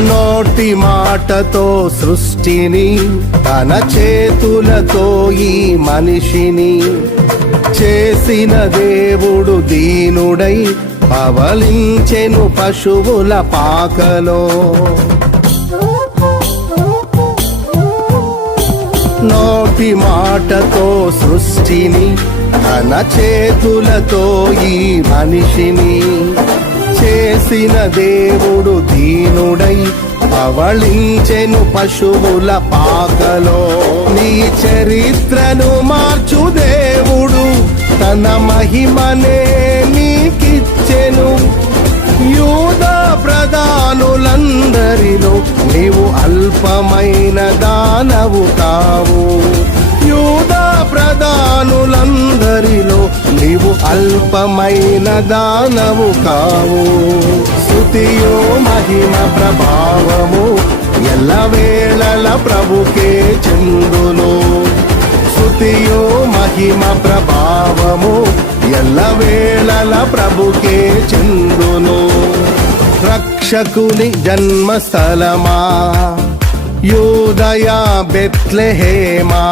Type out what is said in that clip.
నోటి మాటతో సృష్టిని, తన చేతులతో ఈ మనిషిని చేసిన దేవుడు దీనుడై పవలించెను పశువుల పాకలో. నోటి మాటతో సృష్టిని, తన చేతులతో ఈ మనిషిని చేసిన దేవుడు దీనుడై పవళించెను పశువుల పాకలో. నీ చరిత్రను మార్చు దేవుడు తన మహిమనే నీకిచ్చెను. యూదా ప్రధానులందరిలో నీవు అల్పమైన దానవు కావు. యూదా ప్రధానులందరిలో నీవు అల్పమైన దానవు కావు. స్తుతియో మహిమ ప్రభావము ఎల్లవేళల ప్రభుకే చెందును. స్తుతియో మహిమ ప్రభావము ఎల్లవేళల ప్రభుకే చెందును. రక్షకుని జన్మస్థలమా యూదయ బెత్లెహేమా,